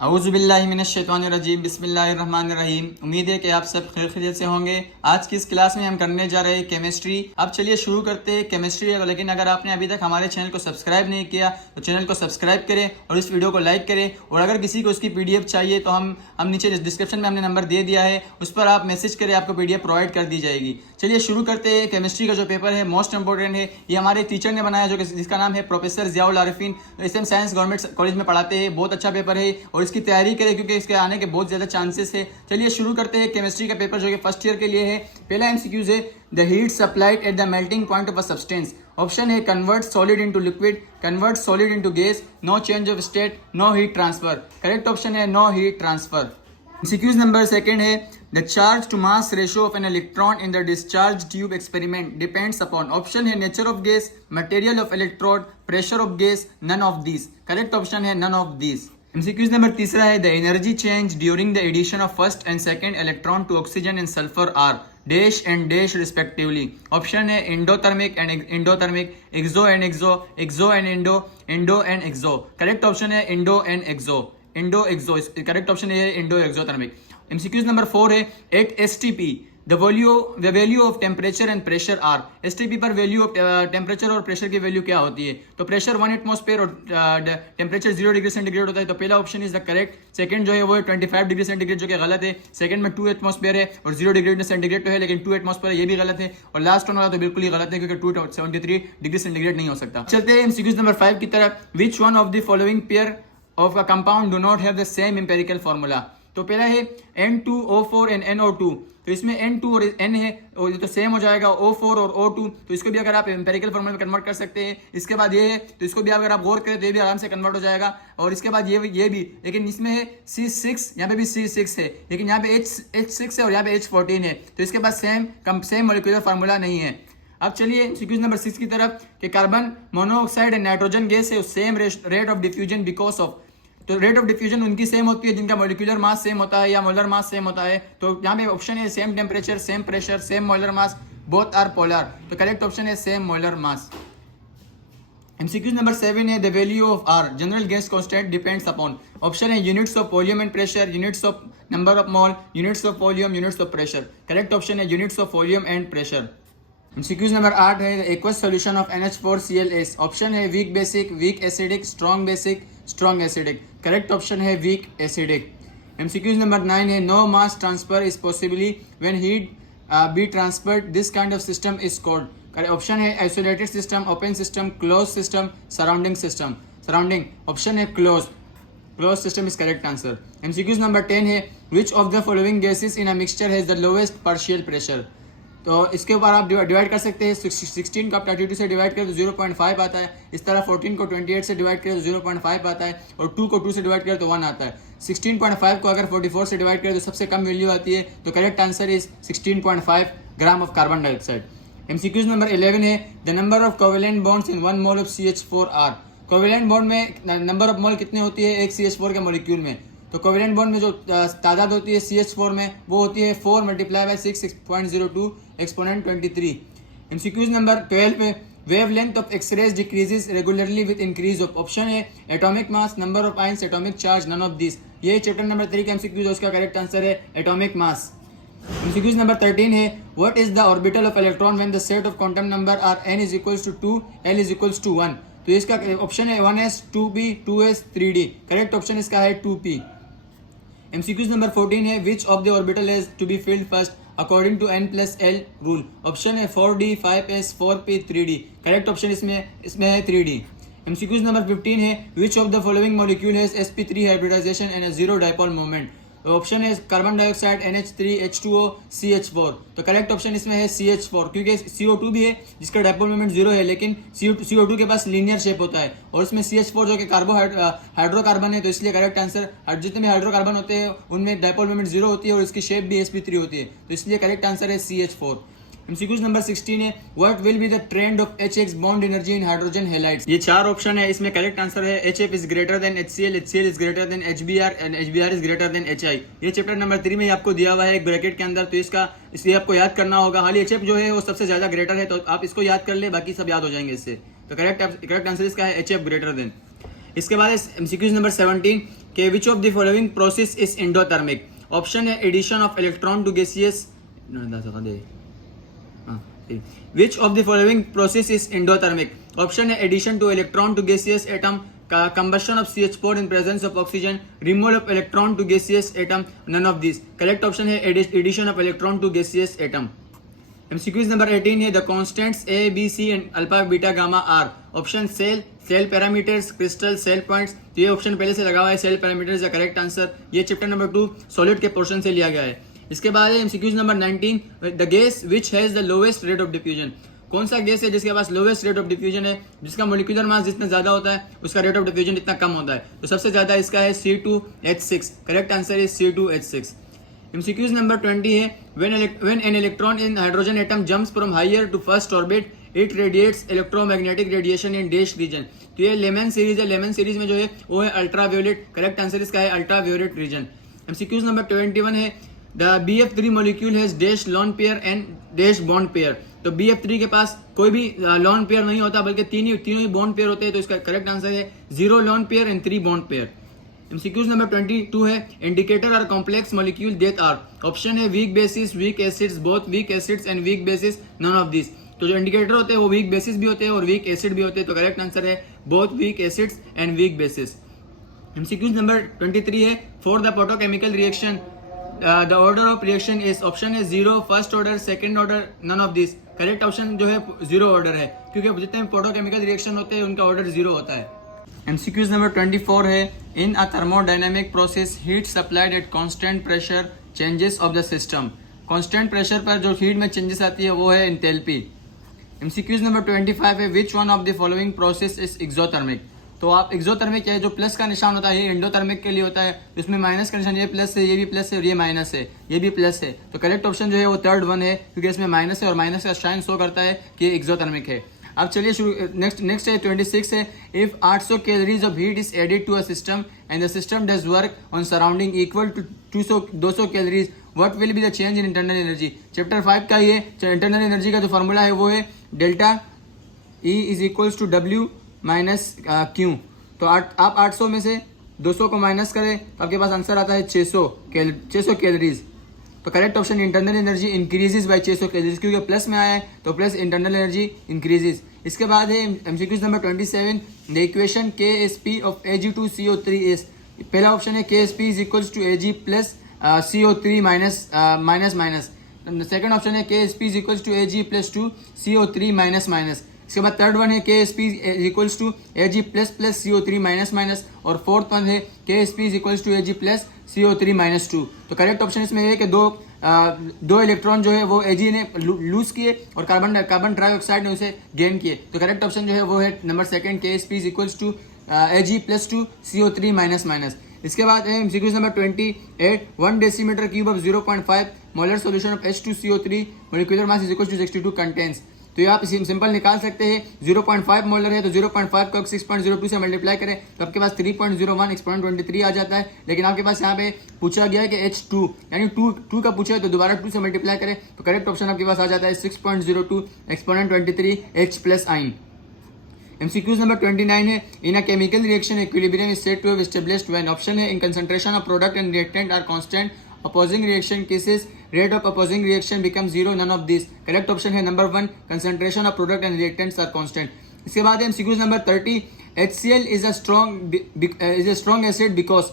औज़ुबिल्लाहिमिनश्शैतानिर्रजीम बिस्मिल्लाहिर्रहमानिर्रहीम। उम्मीद है कि आप सब खैरियत से होंगे। आज की इस क्लास में हम करने जा रहे हैं केमिस्ट्री। अब चलिए शुरू करते हैं केमिस्ट्री। लेकिन अगर आपने अभी तक हमारे चैनल को सब्सक्राइब नहीं किया तो चैनल को सब्सक्राइब करें और इस वीडियो को लाइक करें। और अगर किसी को उसकी PDF चाहिए तो हम नीचे डिस्क्रिप्शन में हमने नंबर दे दिया है, उस पर आप मैसेज करें, आपको PDF प्रोवाइड कर दी जाएगी। चलिए शुरू करते हैं। केमिस्ट्री का जो पेपर है मोस्ट इंपॉर्टेंट है। ये हमारे टीचर ने बनाया जो जिसका नाम है professor Ziaul Arefin. SM science government college में पढ़ाते हैं। बहुत अच्छा पेपर है और इसकी तैयारी करें क्योंकि इसके आने के बहुत ज्यादा चांसेस है। चलिए शुरू करते हैं केमिस्ट्री का पेपर जो कि फर्स्ट ईयर के लिए है। पहला MCQs है, the heat supplied at the melting point of a substance. Option है convert solid into liquid, convert solid into gas, no change of state, no heat transfer. Correct option है no heat transfer. MCQs number second है, the charge to mass ratio of an electron in the discharge tube experiment depends upon. Option है nature of gas, material of electrode, pressure of gas, none of these. Correct option है none of these. MCQs number तीसरा है, the energy change during the addition of first and second electron to oxygen and sulphur are dash and dash respectively. Option है endothermic and endothermic, exo and exo, exo and endo, endo and exo. Correct option है endo and exo, endo exo. Correct option है endo exothermic. MCQs number 4 है, at STP the value of temperature and pressure are. STP पर value of temperature और pressure की value क्या होती है? तो प्रेशर 1 एटमॉस्फेयर और टेम्परेचर 0 डिग्री सेंटीग्रेड होता है। तो पहला option is the correct. Second जो है वो है 25 डिग्री सेंटीग्रेड जो कि गलत है। सेकंड में 2 एटमॉस्फेयर है और 0 डिग्री सेंटीग्रेड तो है लेकिन 2 एटमॉस्फेयर है, ये भी गलत है। और लास्ट वन वाला तो बिल्कुल ही गलत है क्योंकि 273 डिग्री सेंटीग्रेड नहीं हो सकता। चलते हैं MCQs नंबर 5 की तरफ। Which one of the following pair of a compound do not have the same empirical formula. तो पहला है N2O4 एंड NO2। तो इसमें N2 और N है और ये तो सेम हो जाएगा, O4 और O2। तो इसको भी अगर आप एम्पेरिकल फॉर्मूला में कन्वर्ट कर सकते हैं। इसके बाद ये है तो इसको भी अगर आप गौर करें तो ये भी आराम से कन्वर्ट हो जाएगा। और इसके बाद ये भी, लेकिन इसमें है C6, यहाँ पे भी C6 है, लेकिन यहाँ पे H6 है और यहाँ पे H14 है। तो इसके बाद सेम मॉलिक्यूलर फार्मूला नहीं है। अब चलिए MCQs नंबर 6 की तरफ कि carbon monoxide and nitrogen gas है same rate of diffusion because of. तो रेट ऑफ डिफ्यूजन उनकी सेम होती है जिनका मॉलिक्यूलर मास सेम होता है या मोलर मास सेम होता है। तो यहाँ पे ऑप्शन है same temperature, same pressure, same molar mass, both are polar. तो करेक्ट ऑप्शन है same molar mass. MCQs number 7 है, the value of R general gas constant depends upon. Option है units of volume and pressure, units of number of mole, units of volume, units of pressure. Correct option है units of volume and pressure. MCQs number 8 है, aqueous solution of NH4Cl(S). Option है week basic, weak acidic, strong basic, strong acidic. Correct option है weak acidic. MCQs number 9 है, no mass transfer is possibly when heat be transferred, this kind of system is called. Option है isolated system, open system, close system, surrounding system. Surrounding option है close system is correct answer. MCQs number 10 है, which of the following gases in a mixture has the lowest partial pressure. तो इसके ऊपर आप divide कर सकते हैं। 16 को आप 32 से डिवाइड करें तो 0.5 आता है। इस तरह 14 को 28 से डिवाइड करें तो 0.5 आता है और 2 को 2 से डिवाइड करें तो 1 आता है। 16.5 को अगर 44 से डिवाइड करें तो सबसे कम वैल्यू आती है। तो correct answer is 16.5 gram of carbon dioxide. MCQs number 11 है, the number of covalent bonds in 1 mole of CH4 are. Covalent bond में नंबर ऑफ मोल कितने होती है एक CH4 के मॉलिक्यूल में? तो कोवेलेंट बॉन्ड में जो तादाद होती है CH4 में वो होती है 4 × 6.02 एक्सपोनेंट 23। MCQs नंबर 12 पे, wavelength of X rays decreases regularly with increase of. Option है atomic mass, number of ions, atomic charge, none of this. ये चैप्टर नंबर 3 का MCQs है, उसका करेक्ट आंसर है एटॉमिक मास। MCQs नंबर 13 है, what is the orbital of electron when the set of quantum number are n is equals to 2, l is equals to 1। तो इसका option है 1s, 2p, 2s, 3d। Correct option इसका है 2p। MCQs number 14 है, which of the orbital has to be filled first according to n+l rule. Option है 4d, 5s, 4p, 3d। Correct option इसमें है 3d। MCQs number 15 है, which of the following molecule has sp3 hybridization and a 0 dipole moment. Option है carbon dioxide, NH3, H2O, CH4। तो correct option इसमें है CH4 क्योंकि CO2 भी है जिसका डाइपोल मोमेंट 0 है लेकिन CO2 के पास लीनियर शेप होता है और उसमें CH4 जो कि हाइड्रोकार्बन है। तो इसलिए करेक्ट आंसर, जितने भी हाइड्रोकार्बन होते हैं उनमें डाइपोल मोमेंट 0 होती है और इसकी शेप भी sp3 होती है। तो इसलिए करेक्ट आंसर है CH4। MCQs नंबर 16 है, what will be the trend of HX bond energy in hydrogen halides. ये 4 ऑप्शन है, इसमें करेक्ट आंसर है HF is greater than HCl, HCl is greater than HBr and HBr is greater than HI। ये chapter number 3 में आपको दिया हुआ है एक ब्रैकेट के अंदर, तो इसलिए आपको याद करना होगा। हाल HF जो है वो सबसे ज्यादा ग्रेटर है तो आप इसको याद कर ले, बाकी सब याद हो जाएंगे इससे। तो करेक्ट आंसर इसका है HF ग्रेटर देन। इसके बाद MCQs नंबर 17, कि which of the following process is endothermic. Option है addition of electron to gaseous, which of the following process is endothermic. Option है addition to electron to gaseous atom, combustion of CH4 in presence of oxygen, removal of electron to gaseous atom, none of these। Correct option है addition of electron to gaseous atom। MCQs number 18 है the constants A, B, C and alpha beta gamma R। Option cell parameters, crystal, cell points. तो ये option पहले से लगा हुआ है, cell parameters का करेक्ट आंसर। ये चैप्टर नंबर 2 सॉलिड के पोर्शन से लिया गया है। इसके बाद है MCQs नंबर 19 the gas which has the lowest rate of diffusion. कौन सा गैस है जिसके पास लोवेस्ट रेट ऑफ डिफ्यूजन है, जिसका मोलिकुलर मास जितना ज्यादा होता है उसका रेट ऑफ डिफ्यूजन इतना कम होता है। तो सबसे ज्यादा इसका है C2H6। Correct answer is C2H6। MCQs number 20 है when an electron in hydrogen atom jumps from higher to first orbit it radiates electromagnetic radiation in dash region। तो ये लेमन सीरीज है, लेमन सीरीज में जो है वो है अल्ट्रावायोलेट। करेक्ट आंसर इसका है अल्ट्रावायोलेट रीजन। MCQs नंबर 21 है the BF3 molecule has dash lone pair and dash bond pair। तो BF3 के पास कोई भी लॉन पेयर नहीं होता बल्कि तीनों ही बॉन्ड पेयर होते हैं। तो इसका करेक्ट आंसर है 0 lone pair and 3 bond pair. MCQs number 22 है इंडिकेटर और complex molecule that are. Option है weak bases, weak acids, both weak acids and weak bases, none of this. तो जो इंडिकेटर होते हैं वो वीक बेसिस भी होते हैं और वीक एसिड भी होते हैं। तो करेक्ट आंसर है both weak acids and weak bases. MCQs number 23 है for the photochemical reaction the order of reaction is. Option है 0 first order, second order, none of this. Correct option जो है 0 order है, क्योंकि जितने फोटोकेमिकल रिएक्शन होते हैं उनका ऑर्डर 0 होता है। MCQs नंबर 24 है in a thermodynamic process heat supplied at constant pressure changes of the system. Constant pressure पर जो हीट में चेंजेस आती है वो है एंथैल्पी। MCQs नंबर 25 है which one of the following process is exothermic. तो आप एक्सोथर्मिक क्या है, जो प्लस का निशान होता है ये एंडोथर्मिक के लिए होता है। इसमें माइनस का निशान, ये प्लस है, ये भी प्लस है और ये माइनस है, ये भी प्लस है। तो करेक्ट ऑप्शन जो है वो थर्ड वन है, क्योंकि इसमें माइनस है और माइनस का साइन शो करता है कि एक्सोथर्मिक है। अब चलिए शुरू, नेक्स्ट है 26 है if 800 calories of heat is added to a system and the system does work on surrounding equal to 200 calories what will be the change in internal energy. Chapter 5 का ये इंटरनल एनर्जी का जो formula है वो है delta E is equals to W minus Q। तो आप 800 में से 200 को माइनस करें तो आपके पास आंसर आता है 600 कैलोरीज। तो correct option internal energy increases by 600 calories, क्योंकि प्लस में आया है तो प्लस इंटरनल एनर्जी इंक्रीजेज। इसके बाद है MCQs number 27 the equation KSP of Ag2CO3 is. पहला ऑप्शन है KSP is equals to Ag plus CO3 minus minus. Second option है KSP is equals to Ag plus 2 CO3 minus minus. इसके बाद third one है KSP is equals to Ag plus plus CO3 minus minus. और fourth one है KSP is equals to Ag plus CO3 minus 2। तो correct option इसमें है कि दो इलेक्ट्रॉन जो है वो Ag ने लूज किए और कार्बन डाइऑक्साइड ने उसे गेन किए। तो करेक्ट ऑप्शन जो है वो है number second KSP is equals to Ag plus 2 CO3 minus minus. इसके बाद है MCQs number 28 1 decimeter cube of 0.5 molar solution of H2CO3 molecular mass is equal to 62 contents. तो ये आप सिंपल निकाल सकते हैं। 0.5 मोलर है तो 0.5 को 6.02 से मल्टीप्लाई करें तो आपके पास 3.01 एक्सपोनेंट 23 आ जाता है। लेकिन आपके पास यहाँ पे पूछा गया है कि H2 यानी 2 का पूछा है तो दोबारा 2 से मल्टीप्लाई करें तो करेक्ट ऑप्शन आपके पास आ जाता है 6.02 exponent 23 H plus ion. MCQs number 29 है in a chemical reaction equilibrium is said to have established when. Option है in concentration of product and reactant are constant opposing reaction cases rate of opposing reaction becomes 0 none of these। Correct option है number 1 concentration of product and reactants are constant। इसके बाद है MCQs number 30 HCl is a strong acid because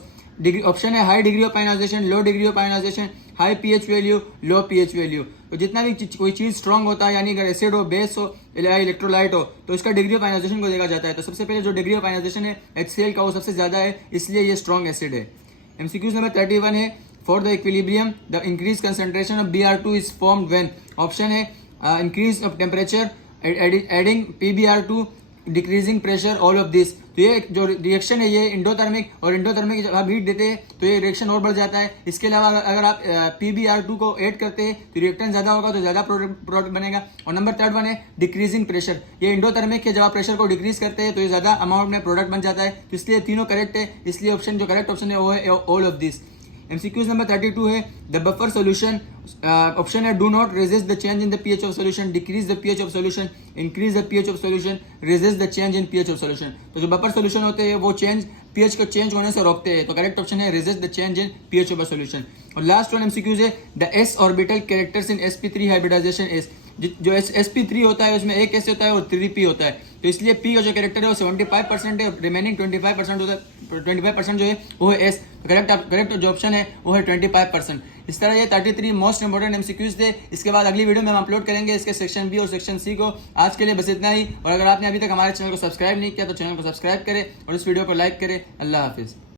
option है high degree of ionisation, low degree of ionisation, high pH value, low pH value. तो जितना भी कोई चीज strong होता है यानी अगर एसिड हो, बेस हो या इलेक्ट्रोलाइट हो तो इसका डिग्री ऑफ आयनाइजेशन को देखा जाता है। तो सबसे पहले जो डिग्री ऑफ आयनाइजेशन है HCl का वो सबसे ज्यादा है, इसलिए ये स्ट्रॉन्ग एसिड है। MCQs नंबर 31 है for the equilibrium the increased concentration of Br2 is formed when। Option है increase of temperature, adding PbR2, decreasing pressure, all of this। तो ये जो रिएक्शन है ये इंडोथर्मिक, और इंडोथर्मिक जब आप हीट देते हैं तो ये रिएक्शन और बढ़ जाता है। इसके अलावा अगर आप PbR2 को ऐड करते हैं तो रिएक्टेंट ज्यादा होगा तो ज्यादा प्रोडक्ट बनेगा। और नंबर थर्ड वन है डिक्रीजिंग प्रेशर, ये इंडोथर्मिक है, जब आप प्रेशर को डिक्रीज करते हैं तो ये ज्यादा अमाउंट में प्रोडक्ट बन जाता है। तो इसलिए तीनों करेक्ट है, इसलिए ऑप्शन जो करेक्ट ऑप्शन है वो है all of this. MCQs number 32 है द बफर सॉल्यूशन। ऑप्शन है do not resist the change in the pH of solution, decrease the pH of solution, increase the pH of solution, resist the change in pH of solution. तो जो buffer solution होते हैं वो change pH को change होने से रोकते हैं। तो करेक्ट ऑप्शन है resist the change in pH of a solution. और लास्ट वन एमसीक्यूज है the S orbital characters in sp3 hybridization S. जो sp3 होता है उसमें एक एस होता है और 3p होता है, तो इसलिए p का जो कैरेक्टर है वो 75% है, रिमेनिंग 25% होता है, 25% जो है वो है s। करेक्ट जो ऑप्शन है वो है 25%। इस तरह ये 33 मोस्ट इंपोर्टेंट एमसीक्यूज थे। इसके बाद अगली वीडियो में हम अपलोड करेंगे इसके सेक्शन बी और सेक्शन सी को। आज के लिए बस इतना ही, और अगर आपने अभी तक हमारे चैनल को सब्सक्राइब नहीं किया तो चैनल को सब्सक्राइब करें और इस वीडियो को लाइक करें। अल्लाह हाफिज़।